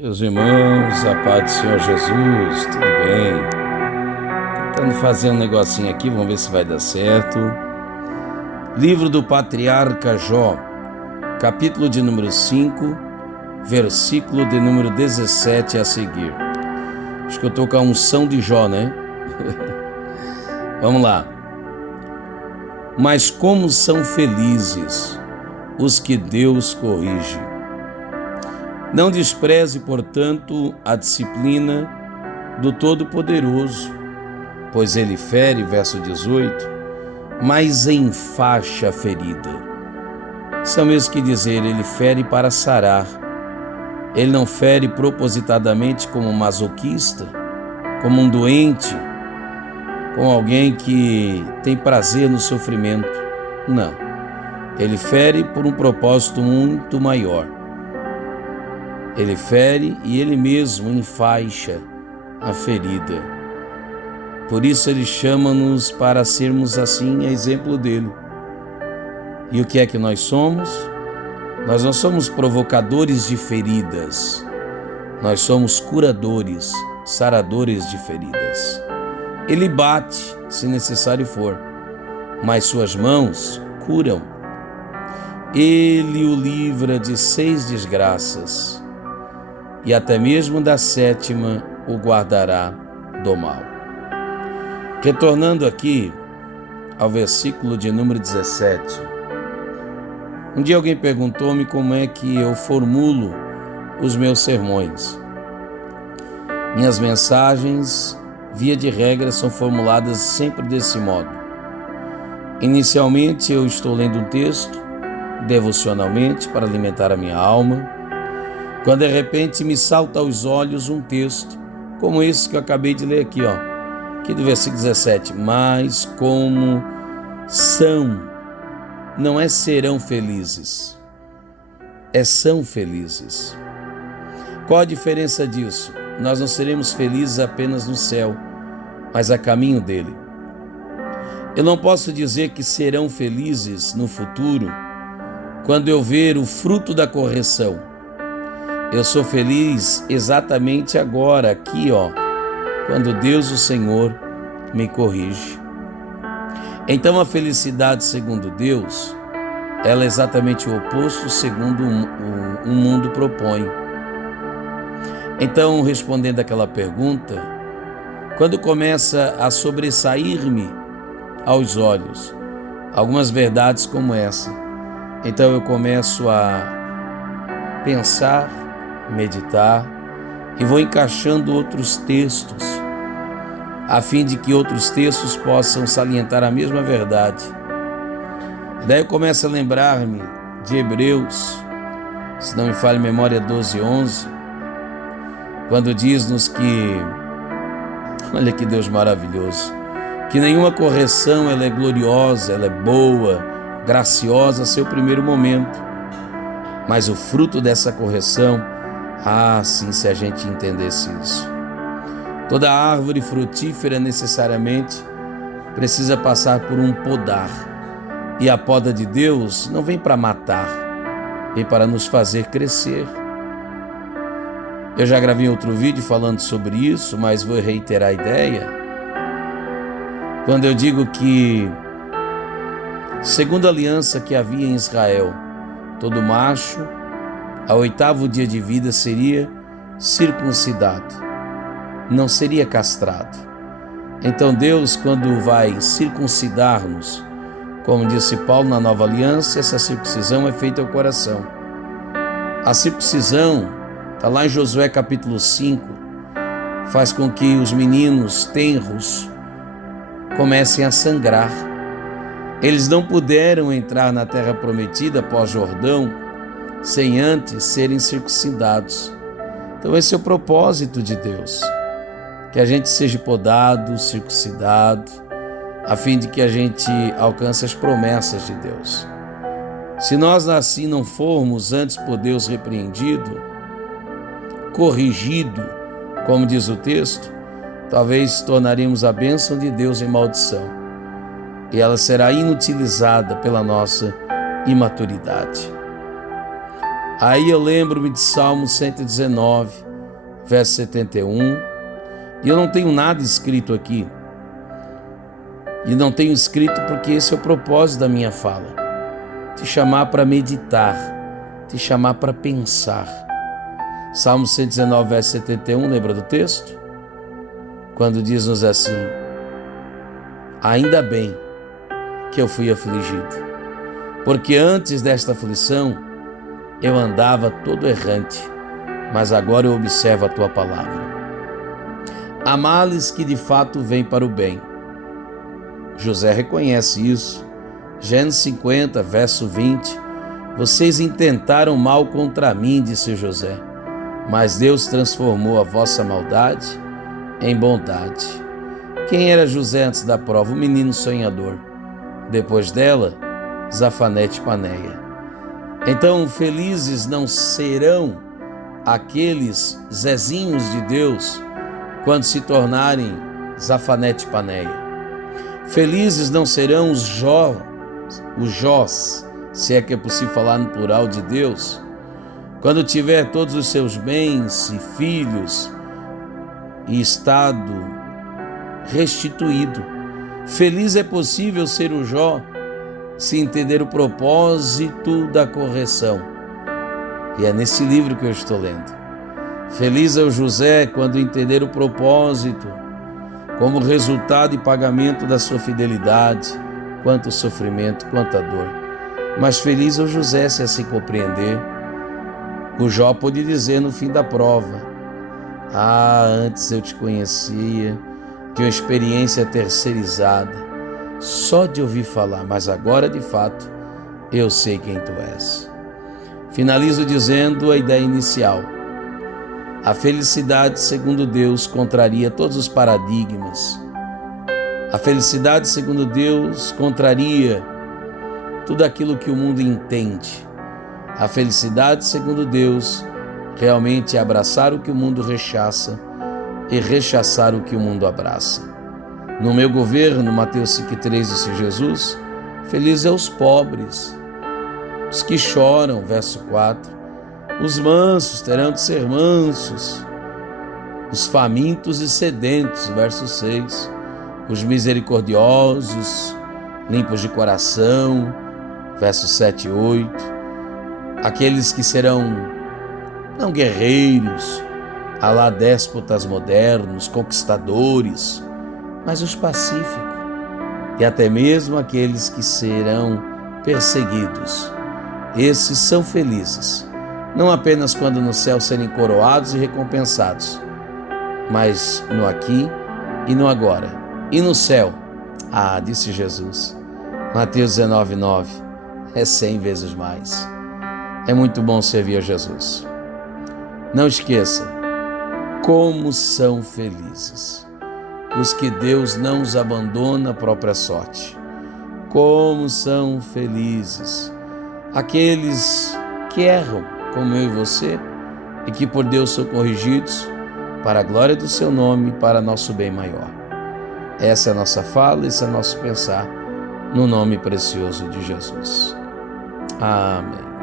Meus irmãos, a paz do Senhor Jesus, tudo bem? Tentando fazer um negocinho aqui, vamos ver se vai dar certo. Livro do Patriarca Jó, capítulo de número 5, versículo de número 17 a seguir. Acho que eu estou com a unção de Jó, né? Vamos lá. Mas como são felizes os que Deus corrige. Não despreze, portanto, a disciplina do Todo-Poderoso, pois ele fere, verso 18, mas enfaixa a ferida. Isso é o mesmo que dizer, ele fere para sarar. Ele não fere propositadamente como um masoquista, como um doente, como alguém que tem prazer no sofrimento. Não. Ele fere por um propósito muito maior. Ele fere e ele mesmo enfaixa a ferida. Por isso ele chama-nos para sermos assim, a exemplo dele. E o que é que nós somos? Nós não somos provocadores de feridas. Nós somos curadores, saradores de feridas. Ele bate, se necessário for, mas suas mãos curam. Ele o livra de 6 desgraças. E até mesmo da 7ª o guardará do mal. Retornando aqui ao versículo de número 17. Um dia alguém perguntou-me como é que eu formulo os meus sermões. Minhas mensagens, via de regra, são formuladas sempre desse modo. Inicialmente eu estou lendo um texto, devocionalmente, para alimentar a minha alma, quando de repente me salta aos olhos um texto, como esse que eu acabei de ler aqui, aqui do versículo 17. Mas como são, não é serão felizes, é são felizes. Qual a diferença disso? Nós não seremos felizes apenas no céu, mas a caminho dele. Eu não posso dizer que serão felizes no futuro quando eu ver o fruto da correção. Eu sou feliz exatamente agora, aqui, quando Deus, o Senhor, me corrige. Então a felicidade segundo Deus, ela é exatamente o oposto segundo o mundo propõe. Então, respondendo àquela pergunta, quando começa a sobressair-me aos olhos algumas verdades como essa, então eu começo a pensar, meditar e vou encaixando outros textos a fim de que outros textos possam salientar a mesma verdade. Daí eu começo a lembrar-me de Hebreus, se não me falha a memória, 12:11, quando diz-nos que, olha que Deus maravilhoso, que nenhuma correção ela é gloriosa, ela é boa, graciosa a seu primeiro momento, mas o fruto dessa correção, sim, se a gente entendesse isso. Toda árvore frutífera necessariamente precisa passar por um podar. E a poda de Deus não vem para matar, vem para nos fazer crescer. Eu já gravei outro vídeo falando sobre isso, mas vou reiterar a ideia. Quando eu digo que, segundo a aliança que havia em Israel, todo macho, ao 8º dia de vida, seria circuncidado, não seria castrado. Então Deus, quando vai circuncidar-nos, como disse Paulo na Nova Aliança, essa circuncisão é feita ao coração. A circuncisão, está lá em Josué capítulo 5, faz com que os meninos tenros comecem a sangrar. Eles não puderam entrar na terra prometida pós-Jordão sem antes serem circuncidados. Então esse é o propósito de Deus, que a gente seja podado, circuncidado, a fim de que a gente alcance as promessas de Deus. Se nós assim não formos antes por Deus repreendido, corrigido, como diz o texto, talvez tornaremos a bênção de Deus em maldição, e ela será inutilizada pela nossa imaturidade. Aí eu lembro-me de Salmo 119, verso 71. E eu não tenho nada escrito aqui. E não tenho escrito porque esse é o propósito da minha fala. Te chamar para meditar, te chamar para pensar. Salmo 119, verso 71, lembra do texto? Quando diz-nos assim: ainda bem que eu fui afligido, porque antes desta aflição eu andava todo errante, mas agora eu observo a tua palavra. Há males que de fato vêm para o bem. José reconhece isso. Gênesis 50, verso 20. Vocês intentaram mal contra mim, disse José, mas Deus transformou a vossa maldade em bondade. Quem era José antes da prova? O menino sonhador. Depois dela, Zafanete Paneia. Então, felizes não serão aqueles Zezinhos de Deus quando se tornarem Zafanete Paneia. Felizes não serão os Jós, se é que é possível falar no plural de Deus, quando tiver todos os seus bens e filhos e estado restituído. Feliz é possível ser o Jó se entender o propósito da correção. E é nesse livro que eu estou lendo. Feliz é o José quando entender o propósito como resultado e pagamento da sua fidelidade, quanto sofrimento, quanta dor. Mas feliz é o José se assim compreender. O Jó pôde dizer no fim da prova: antes eu te conhecia, de uma experiência terceirizada, só de ouvir falar, mas agora de fato eu sei quem tu és. Finalizo dizendo a ideia inicial. A felicidade, segundo Deus, contraria todos os paradigmas. A felicidade, segundo Deus, contraria tudo aquilo que o mundo entende. A felicidade, segundo Deus, realmente é abraçar o que o mundo rechaça e rechaçar o que o mundo abraça. No meu governo, Mateus 5,3 disse Jesus: feliz é os pobres, os que choram, verso 4. Os mansos terão de ser mansos, os famintos e sedentos, verso 6. Os misericordiosos, limpos de coração, versos 7 e 8. Aqueles que serão não guerreiros, alá déspotas modernos, conquistadores, mas os pacíficos. E até mesmo aqueles que serão perseguidos. Esses são felizes. Não apenas quando no céu serem coroados e recompensados, mas no aqui e no agora. E no céu, disse Jesus, Mateus 19,9, é 100 vezes mais. É muito bom servir a Jesus. Não esqueça, como são felizes os que Deus não os abandona à própria sorte. Como são felizes aqueles que erram, como eu e você, e que por Deus são corrigidos para a glória do seu nome, para nosso bem maior. Essa é a nossa fala, esse é o nosso pensar, no nome precioso de Jesus. Amém.